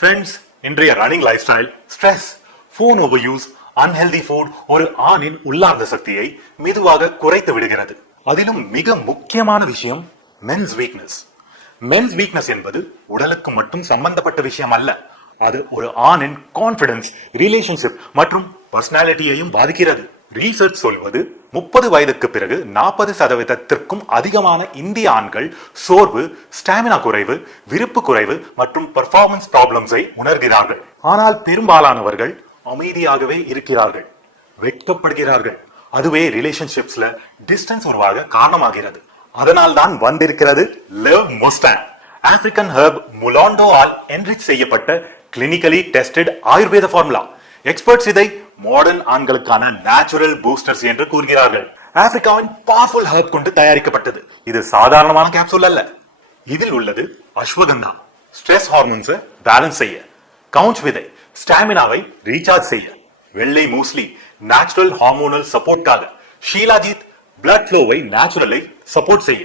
Friends, இன்றைய running life style, stress, phone over use, unhealthy food ஒரு ஆணின் உள்ளார்ந்த சக்தியை மெதுவாக குறைத்து விடுகிறது. அதிலும் மிக முக்கியமான விஷயம் மென்ஸ் வீக்னஸ். மென்ஸ் வீக்னஸ் என்பது உடலுக்கு மட்டும் சம்பந்தப்பட்ட விஷயம் அல்ல. அது ஒரு ஆணின் கான்பிடன்ஸ், ரிலேஷன்ஷிப் மற்றும் பர்சனாலிட்டியையும் பாதிக்கிறது. ரீசர்ச் சொல்வது 30 வயதுக்கு பிறகு 40% அதிகமான இந்திய ஆண்கள் சோர்வு, ஸ்டாமினா குறைவு, விருப்பு குறைவு மற்றும் பெர்ஃபார்மன்ஸ் ப்ராப்ளம்ஸை உணர்கிறார்கள். ஆனால் பெரும்பாலானவர்கள் அமைதியாகவே இருக்கிறார்கள், வெட்கப்படுகிறார்கள். அதுவே ரிலேஷன்ஷிப்ஸ்ல டிஸ்டன்ஸ் உருவாக காரணமாகிறது. அதனால் தான் வந்திருக்கிறது லவ் மோஸ்டாங், ஆப்பிரிக்கன் ஹெர்ப் முலாண்டோ ஆல் என்ரிச் செய்யப்பட்ட clinically tested Ayurveda formula. Experts இதை மாடர்ன் ஆண்களுக்கான நேச்சுரல் பூஸ்டர்ஸ் என்று கூறுகிறார்கள். ஆப்பிரிக்காவின் பவர்ஃபுல் ஹெர்ப் கொண்டு தயாரிக்கப்பட்டது. இது சாதாரணமான கேப்சூல் அல்ல. இதில் உள்ளது அஸ்வகந்தா, ஸ்ட்ரெஸ் ஹார்மோன்ஸை பேலன்ஸ் செய்ய; கவுச் விதை, ஸ்டாமினாவை ரீசார்ஜ் செய்ய; வெள்ளை மூஸ்லி, நேச்சுரல் ஹார்மோனல் சப்போர்ட்காக; ஷீலாஜித், பிளட் ஃப்ளோவை நேச்சுரலை சப்போர்ட் செய்ய.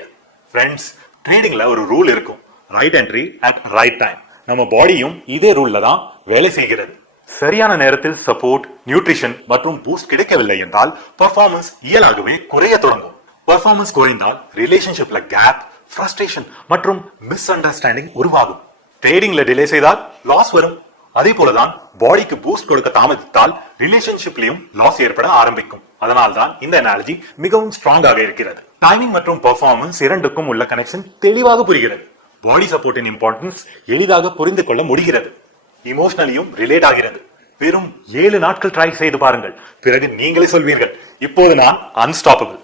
ஃப்ரெண்ட்ஸ், ட்ரேடிங்ல ஒரு ரூல் இருக்கும், right entry at right time. நம்ம பாடியும் இதே ரூல்ல தான் வேலை செய்கிறது. சரியான நேரத்தில் சப்போர்ட், நியூட்ரிஷன் மற்றும் பூஸ்ட் கிடைக்கவில்லை என்றால் பெர்ஃபார்மன்ஸ் இயலாகவே குறைய தொடங்கும். பெர்ஃபார்மன்ஸ் குறைந்தால் ரிலேஷன்ஷிப்ல கேப், ஃப்ரஸ்ட்ரேஷன் மற்றும் மிஸ் அண்டர்ஸ்டாண்டிங் உருவாகும். ட்ரேடிங்ல டிலே செய்தால் லாஸ் வரும். அதே போலதான் பாடிக்கு பூஸ்ட் கொடுக்க தாமதித்தால் ரிலேஷன்ஷிப்லயும் லாஸ் ஏற்பட ஆரம்பிக்கும். அதனால்தான் இந்த அனாலஜி மிகவும் ஸ்ட்ராங்காக இருக்கிறது. டைமிங் மற்றும் பெர்ஃபார்மன்ஸ் இரண்டுக்கும் உள்ள கனெக்ஷன் தெளிவாக புரிகிறது. பாடி சப்போர்ட்டின் இம்பார்ட்டன்ஸ் எளிதாக புரிந்து கொள்ள முடிகிறது. இமோஷனலியும் ரிலேட் ஆகிறது. வெறும் 7 நாட்கள் ட்ரை செய்து பாருங்கள், பிறகு நீங்களே சொல்வீர்கள், இப்போது நான் அன்ஸ்டாப்பபிள்.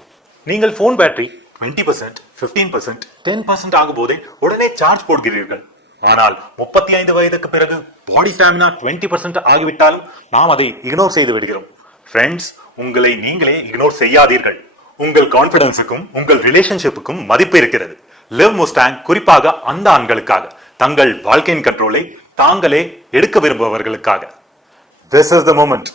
நீங்கள் போன் பேட்டரி 20%, 15%, 10% ஆகும் போதே உடனே சார்ஜ் போடுகிறீர்கள். ஆனால் 35 வயதுக்கு பிறகு பாடி ஸ்டாமினா 20% ஆகிவிட்டாலும் நாம் அதை இக்னோர் செய்து விடுகிறோம். ஃப்ரெண்ட்ஸ், உங்களை நீங்களே இக்னோர் செய்யாதீர்கள். உங்கள் கான்பிடன்ஸுக்கும் உங்கள் ரிலேஷன்ஷிப்புக்கும் மதிப்பு இருக்கிறது. லவ் மோஸ்டாங் குறிப்பாக அந்த ஆண்களுக்காக, தங்கள் வாழ்க்கையின் கண்ட்ரோலை தாங்களே எடுக்க விரும்புபவர்களுக்காக. This is the moment.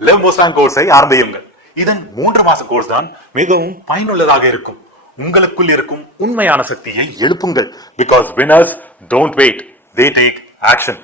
Love மோஸ்டாங் கோர்ஸை ஆரம்பியுங்கள். இதன் 3 மாச கோர்ஸ் தான் மிகவும் பயனுள்ளதாக இருக்கும். உங்களுக்குள் இருக்கும் உண்மையான சக்தியை எழுப்புங்கள். Because winners don't wait, they take action.